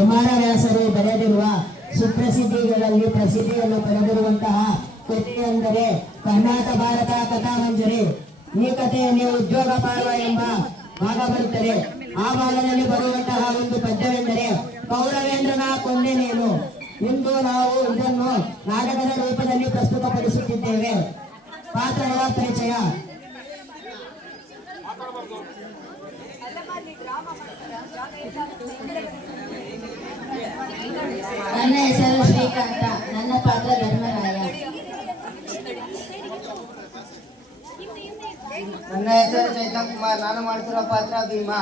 ಕುಮಾರವ್ಯಾಸರು ಬರೆದಿರುವ ಸುಪ್ರಸಿದ್ಧಿಗಳಲ್ಲಿ ಪ್ರಸಿದ್ಧಿಯನ್ನು ಪಡೆದಿರುವಂತಹ ಕೃತಿ ಎಂದರೆ ಕರ್ನಾಟ ಭಾರತ ಕಥಾಮಂಜರಿ. ಈ ಕಥೆಯಲ್ಲಿ ಉದ್ಯೋಗ ಪಾರ್ವ ಎಂಬ ಭಾಗ ಬರುತ್ತದೆ. ಆ ಭಾಗದಲ್ಲಿ ಬರುವಂತಹ ಒಂದು ಪದ್ಯವೆಂದರೆ ಕೌರವೇಂದ್ರನ ಕೊಂದೆ ನೀನು. ಇಂದು ನಾವು ಇದನ್ನು ನಾಟಕದ ರೂಪದಲ್ಲಿ ಪ್ರಸ್ತುತಪಡಿಸುತ್ತಿದ್ದೇವೆ. ಪಾತ್ರಗಳ ಪರಿಚಯ. ನನ್ನ ಹೆಸರು ಶ್ರೀಕಾಂತ. ನನ್ನ ಪಾತ್ರ ಧರ್ಮರಾಯ. ನನ್ನ ಹೆಸರು ಚೈತನ್ ಕುಮಾರ್. ನಾನು ಮಾಡ್ತಿರೋ ಪಾತ್ರ ಭೀಮಾ.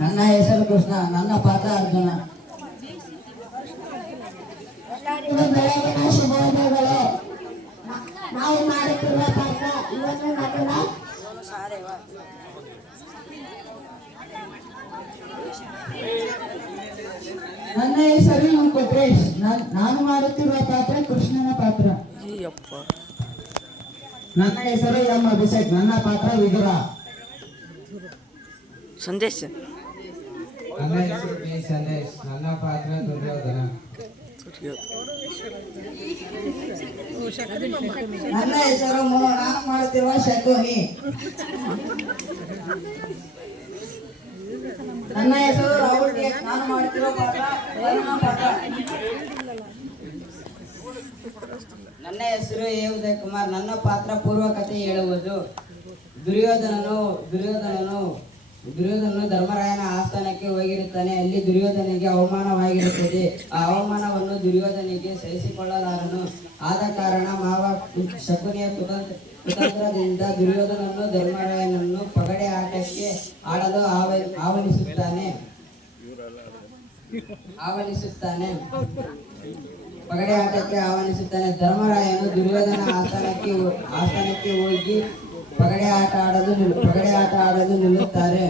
ನನ್ನ ಹೆಸರು ಕೃಷ್ಣ. ನನ್ನ ಪಾತ್ರ ಅರ್ಜುನ. ಬೆಳಗಿನ ಶುಭೋದಯಗಳು. ನಾವು ಮಾಡುತ್ತಿರುವ ಪಾತ್ರ ಇವತ್ತು ನಟನ ನನ್ನ ಹೆಸರು ಕೊಟ್ರೇಶ್. ನಾನು ಮಾಡುತ್ತಿರುವ ಪಾತ್ರ ಕೃಷ್ಣನ ಪಾತ್ರ. ನನ್ನ ಹೆಸರು ಎಂ ಅಭಿಷೇಕ್. ನನ್ನ ಪಾತ್ರ ವಿದುರ. ಸಂದೇಶ್. ನನ್ನ ಹೆಸರು ಬಿ ಸಂದೇಶ್. ನನ್ನ ಪಾತ್ರ ದುರ್ಯೋಧನ. ನನ್ನ ಹೆಸರು ಮೋಹನ. ನಾನು ಮಾಡುತ್ತಿರುವ ಶಕುನಿ. ನನ್ನ ಹೆಸರು ರಾಹುಲ್ ಟಿ. ನಾನು ಮಾಡುತ್ತಿರುವ ಪಾತ್ರ ನನ್ನ ಹೆಸರು ಎ ಉದಯ್ ಕುಮಾರ್. ನನ್ನ ಪಾತ್ರ ಪೂರ್ವಕತೆ ಹೇಳುವುದು. ದುರ್ಯೋಧನನು ಧರ್ಮರಾಯನ ಆಸ್ಥಾನಕ್ಕೆ ಹೋಗಿರುತ್ತಾನೆ. ಅಲ್ಲಿ ದುರ್ಯೋಧನಿಗೆ ಅವಮಾನವಾಗಿರುತ್ತದೆ. ಆ ಅವಮಾನವನ್ನು ದುರ್ಯೋಧನಿಗೆ ಸಹಿಸಿಕೊಳ್ಳಲಾರನು. ಆದ ಕಾರಣ ಮಾವ ಶಕುನಿಯ ಕುತಂತ್ರದಿಂದ ದುರ್ಯೋಧನನು ಧರ್ಮರಾಯನನ್ನು ಪಗಡೆ ಆಟಕ್ಕೆ ಆಡಲು ಆಹ್ವಾನಿಸುತ್ತಾನೆ. ಪಗಡೆ ಆಟಕ್ಕೆ ಆಹ್ವಾನಿಸುತ್ತಾನೆ. ಧರ್ಮರಾಯನು ದುರ್ಯೋಧನ ಆಸ್ಥಾನಕ್ಕೆ ಹೋಗಿ ಪಗಡೆ ಆಟ ಆಡಲು ನಿಲ್ಲುತ್ತಾರೆ.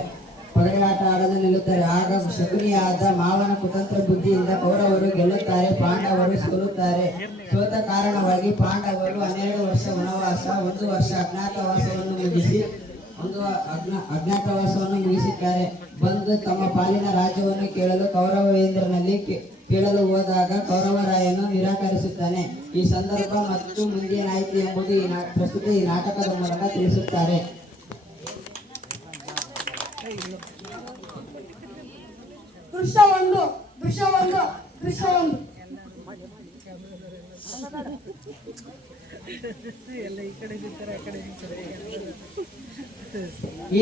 ಆಗ ಶಕುನಿಯಾದ ಮಾವನ ಕುತಂತ್ರ ಬುದ್ಧಿಯಿಂದ ಕೌರವರು ಗೆಲ್ಲುತ್ತಾರೆ, ಪಾಂಡವರು ಸೋಲುತ್ತಾರೆ. ಸೋತ ಕಾರಣವಾಗಿ ಪಾಂಡವರು 12 ವರ್ಷ ವನವಾಸ, 1 ವರ್ಷ ಅಜ್ಞಾತವಾಸವನ್ನು ಮುಗಿಸಿದ್ದಾರೆ. ಬಂದು ತಮ್ಮ ಪಾಲಿನ ರಾಜ್ಯವನ್ನು ಕೇಳಲು ಕೌರವೇಂದ್ರನಲ್ಲಿ ಕೇಳಲು ಹೋದಾಗ ಕೌರವರಾಯನು ನಿರಾಕರಿಸುತ್ತಾನೆ. ಈ ಸಂದರ್ಭ ಮತ್ತು ಮುಂದೇನಾಯಿತು ಎಂಬುದು ಪ್ರಸ್ತುತ ಈ ನಾಟಕದ ಮೂಲಕ ತಿಳಿಸುತ್ತಾರೆ. ದೃಶ್ಯ ಒಂದು.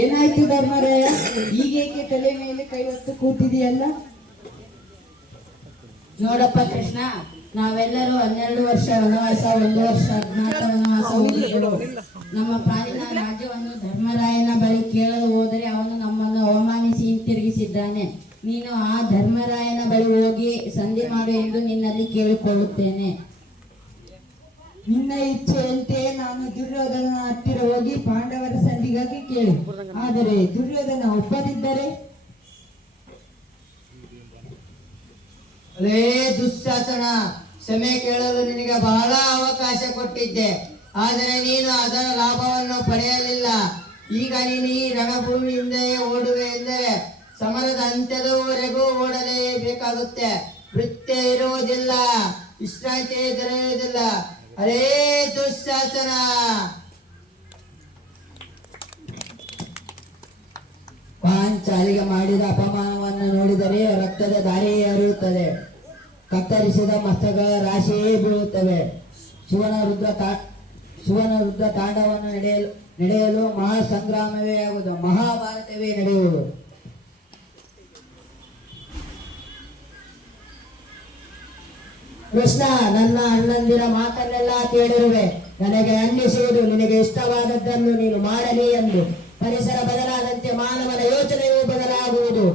ಏನಾಯ್ತು ಧರ್ಮರಾಯ? ಈಗೇಕೆ ತಲೆ ಮೇಲೆ ಕೈ ಹೊತ್ತು ಕೂತಿದೆಯಲ್ಲ? ನೋಡಪ್ಪ ಕೃಷ್ಣ, ನಾವೆಲ್ಲರೂ 12 ವರ್ಷ ವನವಾಸ, 1 ವರ್ಷ ಅಜ್ಞಾತ ವನವಾಸ ಹೋಗಿದ್ದೆವು. ನಮ್ಮ ಪಾಲಿನ ರಾಜ್ಯವನ್ನು ಧರ್ಮರಾಯನ ಬಳಿ ಕೇಳಲು ಹೋದರೆ ಅವನು ನಮ್ಮನ್ನು ಅವಮಾನಿಸಿ ಹಿಂತಿರುಗಿಸಿದ್ದಾನೆ. ನೀನು ಆ ಧರ್ಮರಾಯನ ಬಳಿ ಹೋಗಿ ಸಂಧಿ ಮಾಡು ಎಂದು ನಿನ್ನಲ್ಲಿ ಕೇಳಿಕೊಳ್ಳುತ್ತೇನೆ. ನಿನ್ನ ಇಚ್ಛೆಯಂತೆ ನಾನು ದುರ್ಯೋಧನ ಹತ್ತಿರ ಹೋಗಿ ಪಾಂಡವರ ಸಂಧಿಗಾಗಿ ಕೇಳಿ. ಆದರೆ ದುರ್ಯೋಧನ ಒಪ್ಪದಿದ್ದರೆ? ಅಲೇ ದುಶ್ಯಾಸನ, ಕ್ಷಮೆ ಕೇಳಲು ನಿನಗೆ ಬಹಳ ಅವಕಾಶ ಕೊಟ್ಟಿದ್ದೆ, ಆದರೆ ನೀನು ಅದರ ಲಾಭವನ್ನು ಪಡೆಯಲಿಲ್ಲ. ಈಗ ನೀನು ಈ ರಣಭೂಮಿಯಿಂದಲೇ ಓಡುವೆ ಎಂದರೆ ಸಮರದ ಅಂತ್ಯದವರೆಗೂ ಓಡಲೇಬೇಕಾಗುತ್ತೆ. ವೃತ್ತಿ ಇರುವುದಿಲ್ಲ, ವಿಶ್ರಾಂತಿ ದೊರೆಯುವುದಿಲ್ಲ. ಅಲೇ ದುಶ್ಯಾಸನ! ಪಾಂಚಾಲಿಗೆ ಮಾಡಿದ ಅಪಮಾನವನ್ನು ನೋಡಿದರೆ ರಕ್ತದ ಧಾರೆಯೇ ಹರಿಯುತ್ತದೆ. ಕತ್ತರಿಸಿದ ಮಸ್ತಕಗಳ ರಾಶಿಯೇ ಬೀಳುತ್ತವೆ. ಶಿವನ ರುದ್ರ ತಾಂಡವನ್ನು ನಡೆಯಲು ಮಹಾಸಂಗ್ರಾಮವೇ ಆಗುವುದು, ಮಹಾಭಾರತವೇ ನಡೆಯುವುದು. ಕೃಷ್ಣ, ನನ್ನ ಅಣ್ಣಂದಿರ ಮಾತನ್ನೆಲ್ಲ ಕೇಳಿರುವೆ. ನನಗೆ ಅನ್ನಿಸುವುದು ನಿನಗೆ ಇಷ್ಟವಾದದ್ದನ್ನು ನೀನು ಮಾಡಲಿ ಎಂದು. ಪರಿಸರ ಬದಲಾದಂತೆ ಮಾನವನ ಯೋಚನೆಯೂ ಬದಲಾಗುವುದು.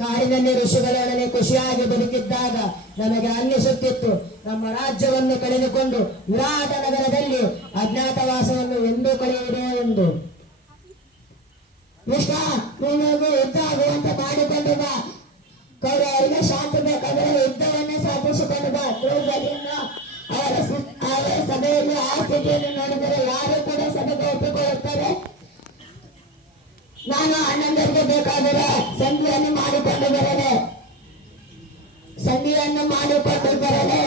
ಕಾಡಿನಲ್ಲಿ ಋಷಿಗಳೊಡನೆ ಖುಷಿಯಾಗಿ ಬದುಕಿದ್ದಾಗ ನಮಗೆ ಅನ್ನಿಸುತ್ತಿತ್ತು, ನಮ್ಮ ರಾಜ್ಯವನ್ನು ಕಳೆದುಕೊಂಡು ವಿರಾಟ ನಗರದಲ್ಲಿ ಅಜ್ಞಾತವಾಸವನ್ನು ಎಂದೂ ಕಳೆಯುವುದೇ ಎಂದು. ಕೃಷ್ಣ, ನೀನು ಯುದ್ಧ ಆಗುವಂತೆ ಮಾಡಿಕೊಂಡು ಬಾ. ಕೌರವರಿಗೆ ಶಾಂತಿ ಬೇಕಾದರೆ ಯುದ್ಧವನ್ನೇ ಸಾಧಿಸಿಕೊಂಡು ಬಾ. ದ್ರೌಪದಿಯನ್ನು ಅವರ ಸಭೆಯಲ್ಲಿ ಆ ಸ್ಥಿತಿಯನ್ನು ನೋಡಿದರೆ ಯಾರು ಕೂಡ ಸಭೆಗೆ ಒಪ್ಪಿಕೊಳ್ಳುತ್ತಾರೆ? ನಾನು ಅಣ್ಣಂದರಿಗೆ ಬೇಕಾದರೆ ಸಂಧಿಯನ್ನು ಮಾಡಿಕೊಂಡು ಬರಲೆ, ಸಂಧಿಯನ್ನು ಮಾಡಿಕೊಂಡು ಬರಲೆ.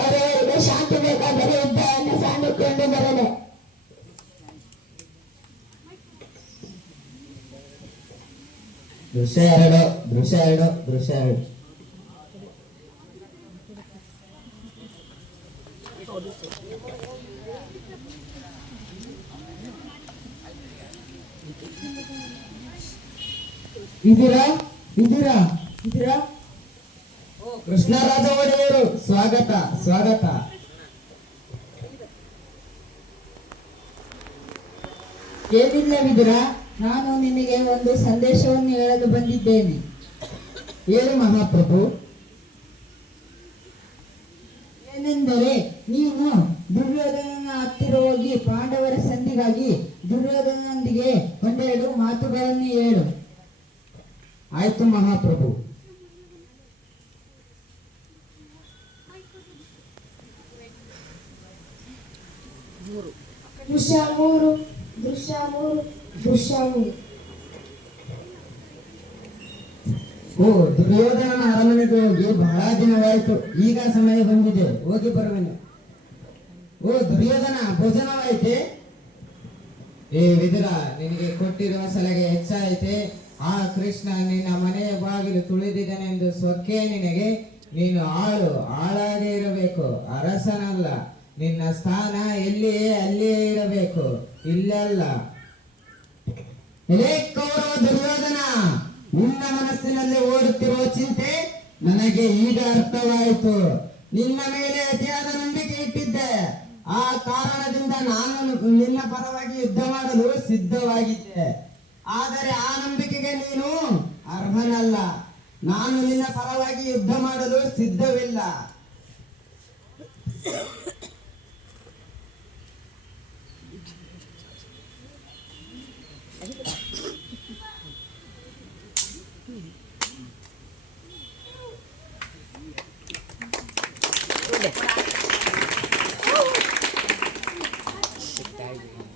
ಅವರಿಗೆ ಶಾಂತಿ ಬೇಕಾದರೆ ಯುದ್ಧವನ್ನು ಸಾಧಿಕೊಂಡು ಬರಲೆ. ದೃಶ್ಯ 2 ಇದೀರಾ ಇದೀರಾ ಇದೀರಾ? ಕೃಷ್ಣರಾಜ ಒಡೆಯರು, ಸ್ವಾಗತ ಸ್ವಾಗತ. ಏನಿಲ್ಲವಿದ್ದೀರಾ? ನಾನು ನಿನಗೆ ಒಂದು ಸಂದೇಶವನ್ನು ಹೇಳಲು ಬಂದಿದ್ದೇನೆ. ಏನು ಮಹಾಪ್ರಭು? ಏನೆಂದರೆ ನೀನು ದುರ್ಯೋಧನನ ಹತ್ತಿರ ಹೋಗಿ ಪಾಂಡವರ ಸಂಧಿಗಾಗಿ ದುರ್ಯೋಧನನೊಂದಿಗೆ ಒಂದೆರಡು ಮಾತುಗಳನ್ನು ಹೇಳು. ಆಯ್ತು ಮಹಾಪ್ರಭು. ದೃಶ್ಯ 3 ಓ, ದುರ್ಯೋಧನನ ಅರಮನೆಗೆ ಹೋಗಿ ಬಹಳ ದಿನವಾಯಿತು. ಈಗ ಸಮಯ ಬಂದಿದೆ, ಹೋಗಿ ಬರುವೆನು. ಓ ದುರ್ಯೋಧನ, ಭೋಜನವಾಯಿತೆ? ಏ ವಿದುರ, ನಿನಗೆ ಕೊಟ್ಟಿರುವ ಸಲಹೆ ಹೆಚ್ಚಾಯಿತೆ. ಆ ಕೃಷ್ಣ ನಿನ್ನ ಮನೆಯ ಬಾಗಿಲು ತುಳಿದಿದ್ದಾನೆಂದು ಸೊಕ್ಕೆ ನಿನಗೆ. ನೀನು ಆಳಾಗೆ ಇರಬೇಕು, ಅರಸನಲ್ಲ. ನಿನ್ನ ಸ್ಥಾನ ಎಲ್ಲಿಯೇ ಅಲ್ಲಿಯೇ ಇರಬೇಕು, ಇಲ್ಲಲ್ಲ. ಎಲೆ ಕೌರವ ದುರ್ಯೋಧನ, ನಿನ್ನ ಮನಸ್ಸಿನಲ್ಲಿ ಓಡುತ್ತಿರುವ ಚಿಂತೆ ನನಗೆ ಈಗ ಅರ್ಥವಾಯಿತು. ನಿನ್ನ ಮೇಲೆ ಅತಿಯಾದ ನಂಬಿಕೆ ಇಟ್ಟಿದ್ದೆ. ಆ ಕಾರಣದಿಂದ ನಾನು ನಿನ್ನ ಪರವಾಗಿ ಯುದ್ಧ ಮಾಡಲು ಸಿದ್ಧವಾಗಿದ್ದೆ. ಆದರೆ ಆ ನಂಬಿಕೆಗೆ ನೀನು ಅರ್ಹನಲ್ಲ. ನಾನು ನಿನ್ನ ಪರವಾಗಿ ಯುದ್ಧ ಮಾಡಲು ಸಿದ್ಧವಿಲ್ಲ.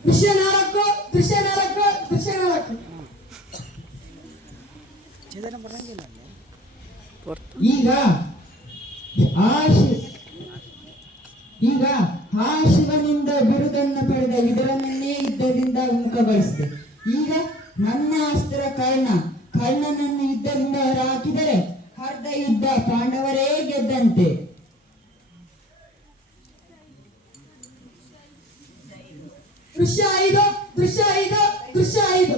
ದೃಶ್ಯ 4 ಈಗ ಆ ಶಿವನಿಂದ ಬಿರುದನ್ನು ಪಡೆದ ವಿದುರನನ್ನೇ ಯುದ್ಧದಿಂದ ಮುಖಗೊಳಿಸಿದೆ. ಈಗ ನನ್ನ ಅಸ್ತ್ರ ಕರ್ಣನನ್ನು ಯುದ್ಧದಿಂದ ಹೊರಹಾಕಿದರೆ ಅರ್ಧ ಯುದ್ಧ ಪಾಂಡವರೇ ಗೆದ್ದಂತೆ. ದೃಶ್ಯ 5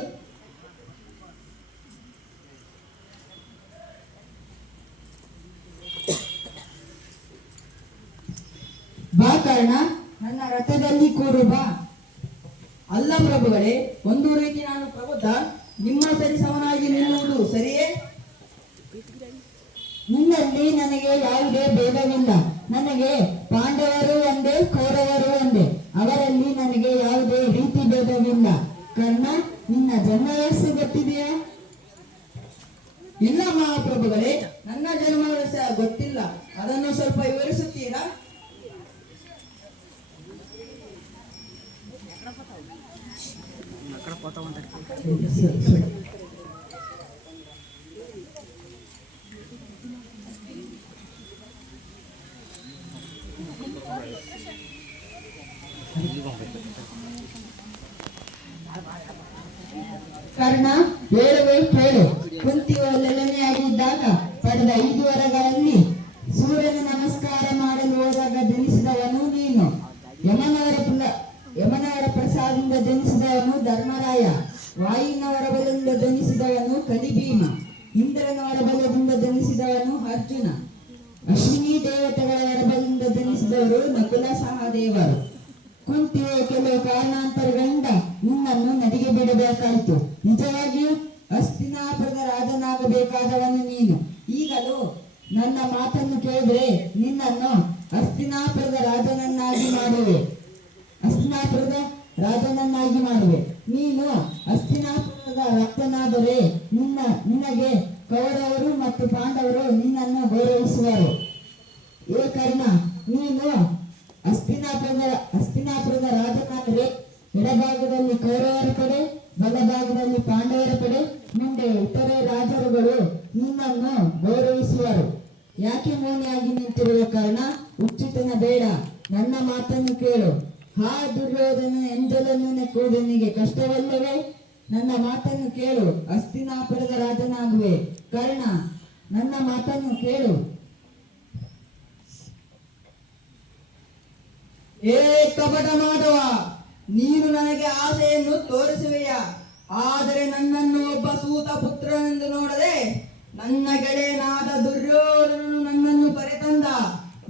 ಬಾ ಕರ್ಣ, ನನ್ನ ರಥದಲ್ಲಿ ಕೂರು ಬಾ. ಅಲ್ಲ ಪ್ರಭುಗಳೇ, ಒಂದು ರೀತಿ ನಾನು ಪ್ರಬುದ್ಧ, ನಿಮ್ಮ ಸರಿ ಸಮನಾಗಿ ನಿಲ್ಲುವುದು ಸರಿಯೇ? ನಿನ್ನಲ್ಲಿ ನನಗೆ ಯಾವುದೇ ಭೇದವಿಲ್ಲ. ನನಗೆ ಪಾಂಡವರು ಒಂದೇ, ಕೌರವರು ಒಂದೇ. ಅವರಲ್ಲಿ ನನಗೆ ಯಾವುದೇ ರೀತಿ ಭೇದವಿಲ್ಲ. ಕರ್ಣ, ನಿನ್ನ ಜನ್ಮ ವಯಸ್ಸು ಗೊತ್ತಿದೆಯಾ? ಇಲ್ಲ ಮಹಾಪ್ರಭುಗಳೇ, ನನ್ನ ಜನ್ಮ ವಯಸ್ಸು ಗೊತ್ತಿಲ್ಲ. ಅದನ್ನು ಸ್ವಲ್ಪ ವಿವರಿಸುತ್ತೀರಾ? ಕರ್ಣ, ಹೇಳುವೆ ಕೇಳು. ಕುಂತಿಯು ಲಲನೆಯಾಗಿದ್ದಾಗ ಪಡೆದ 5 ವರಗಳಲ್ಲಿ ಸೂರ್ಯನ ನಮಸ್ಕಾರ ಮಾಡಲು ಹೋದಾಗ ಜನಿಸಿದವನು ನೀನು. ಯಮನವರ ಪ್ರಸಾದದಿಂದ ಜನಿಸಿದವನು ಧರ್ಮರಾಯ. ವಾಯುವಿನವರ ಬಲದಿಂದ ಜನಿಸಿದವನು ಕಲಿಭೀಮ. ಇಂದ್ರನವರ ಬಲದಿಂದ ಜನಿಸಿದವನು ಅರ್ಜುನ. ಅಶ್ವಿನಿ ದೇವತೆಗಳ ಬಲದಿಂದ ಜನಿಸಿದವರು ನಕುಲ ಸಹದೇವರು. ಕುಂತಿಯು ಕೆಲವು ಕಾರಣಾಂತರಗಳಿಂದ ನಿನ್ನನ್ನು ನದಿಗೆ ಬಿಡಬೇಕಾಯಿತು. ನಿಜವಾಗಿಯೂ ಹಸ್ತಿನಾಪುರದ ರಾಜನಾಗಬೇಕಾದವನು ನೀನು. ಈಗಲೂ ನನ್ನ ಮಾತನ್ನು ಕೇಳಿದರೆ ನಿನ್ನನ್ನು ಹಸ್ತಿನಾಪುರದ ರಾಜನನ್ನಾಗಿ ಮಾಡುವೆ. ನೀನು ಹಸ್ತಿನಾಪುರದ ರಾಜನಾದರೆ ನಿನಗೆ ಕೌರವರು ಮತ್ತು ಪಾಂಡವರು ನಿನ್ನನ್ನು ಗೌರವಿಸುವರು. ಏ ಕರ್ಣ, ನೀನು ಹಸ್ತಿನಾಪುರದ ರಾಜನಾದರೆ ಎಡಭಾಗದಲ್ಲಿ ಕೌರವರ ಕಡೆ, ಬಲಭಾಗದಲ್ಲಿ ಪಾಂಡವರ ಪಡೆ, ಮುಂದೆ ಇತರೆ ರಾಜರುಗಳು ನಿನ್ನನ್ನು ಗೌರವಿಸುವರು. ಯಾಕೆ ಮೌನಿಯಾಗಿ ನಿಂತಿರುವ ಕಾರಣ? ಉಚಿತನ ಬೇಡ, ನನ್ನ ಮಾತನ್ನು ಕೇಳು. ಹಾ ದುರ್ಯೋಧನ, ಎಂದಲನ್ನು ನೆಕ್ಕುವುದು ನಿನಗೆ ಕಷ್ಟವಲ್ಲವೇ? ನನ್ನ ಮಾತನ್ನು ಕೇಳು, ಹಸ್ತಿನಾಪುರದ ರಾಜನಾಗುವೆ. ಕರ್ಣ, ನನ್ನ ಮಾತನ್ನು ಕೇಳು. ಏ ಕಪಟ ಮಾಧವ, ನೀನು ನನಗೆ ಆಸೆಯನ್ನು ತೋರಿಸುವೆಯ, ಆದರೆ ನನ್ನನ್ನು ಒಬ್ಬ ಸೂತ ಪುತ್ರನೆಂದು ನೋಡದೆ ನನ್ನ ಗೆಳೆಯನಾದ ದುರ್ಯೋಧನನು ನನ್ನನ್ನು ಕರೆತಂದ,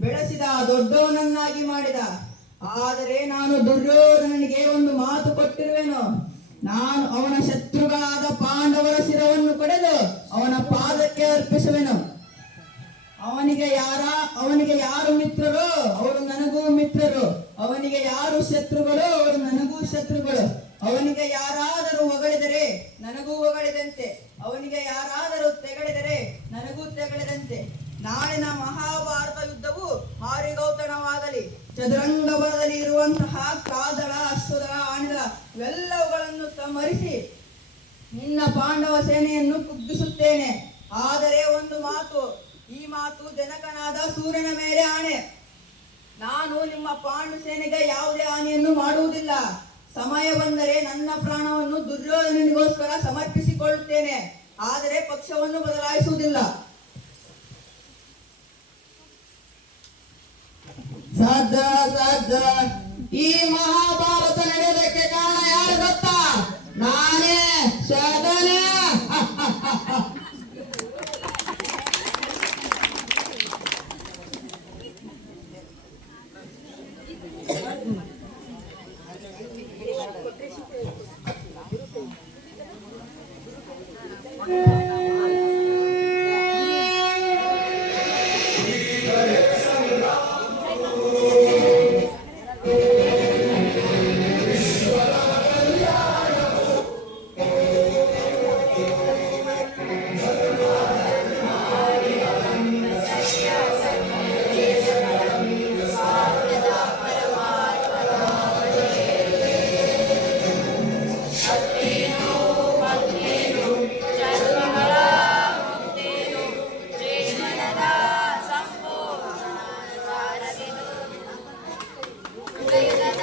ಬೆಳೆಸಿದ, ದೊಡ್ಡವನನ್ನಾಗಿ ಮಾಡಿದ. ಆದರೆ ನಾನು ದುರ್ಯೋಧನನಿಗೆ ಒಂದು ಮಾತು ಕೊಟ್ಟಿರುವೆನು. ನಾನು ಅವನ ಶತ್ರುಗಳಾದ ಪಾಂಡವರ ಶಿರವನ್ನು ಕಡೆದು ಅವನ ಪಾದಕ್ಕೆ ಅರ್ಪಿಸುವೆನು. ಅವನಿಗೆ ಯಾರು ಮಿತ್ರರು ಅವರು ನನಗೂ ಮಿತ್ರರು, ಅವನಿಗೆ ಯಾರು ಶತ್ರುಗಳು ಅವರು ನನಗೂ ಶತ್ರುಗಳು. ಅವನಿಗೆ ಯಾರಾದರೂ ಹೊಗಳಿದರೆ ನನಗೂ ಹೊಗಳಿದಂತೆ, ಅವನಿಗೆ ಯಾರಾದರೂ ತೆಗಳಿದರೆ ನನಗೂ ತೆಗಳಿದಂತೆ. ನಾಳಿನ ಮಹಾಭಾರತ ಯುದ್ಧವು ಹಾರಿಗೌತಣವಾಗಲಿ, ಚದುರಂಗ ಬಲದಲ್ಲಿ ಇರುವಂತಹ ಕಾದಳ, ಅಶ್ವದಳ, ಆಣಿದಳ ಇವೆಲ್ಲವುಗಳನ್ನು ಸಂಹರಿಸಿ ನಿನ್ನ ಪಾಂಡವ ಸೇನೆಯನ್ನು ಕುಗ್ಗಿಸುತ್ತೇನೆ. ಆದರೆ ಒಂದು ಮಾತು, ಈ ಮಾತು ಜನಕನಾದ ಸೂರ್ಯನ ಮೇಲೆ ಆಣೆ, ನಾನು ನಿಮ್ಮ ಪಾಂಡು ಸೇನೆಗೆ ಯಾವುದೇ ಹಾನಿಯನ್ನು ಮಾಡುವುದಿಲ್ಲ. ಸಮಯ ಬಂದರೆ ನನ್ನ ಪ್ರಾಣವನ್ನು ದುರ್ಯೋಧನನಿಗೋಸ್ಕರ ಸಮರ್ಪಿಸಿಕೊಳ್ಳುತ್ತೇನೆ, ಆದರೆ ಪಕ್ಷವನ್ನು ಬದಲಾಯಿಸುವುದಿಲ್ಲ. ಈ ಮಹಾಭಾರತ ನಡೆಯೋದಕ್ಕೆ ಕಾರಣ ಯಾರು ಗೊತ್ತಾ? ನಾನೇ, ಶಕುನಿ. ಹೃದಯದ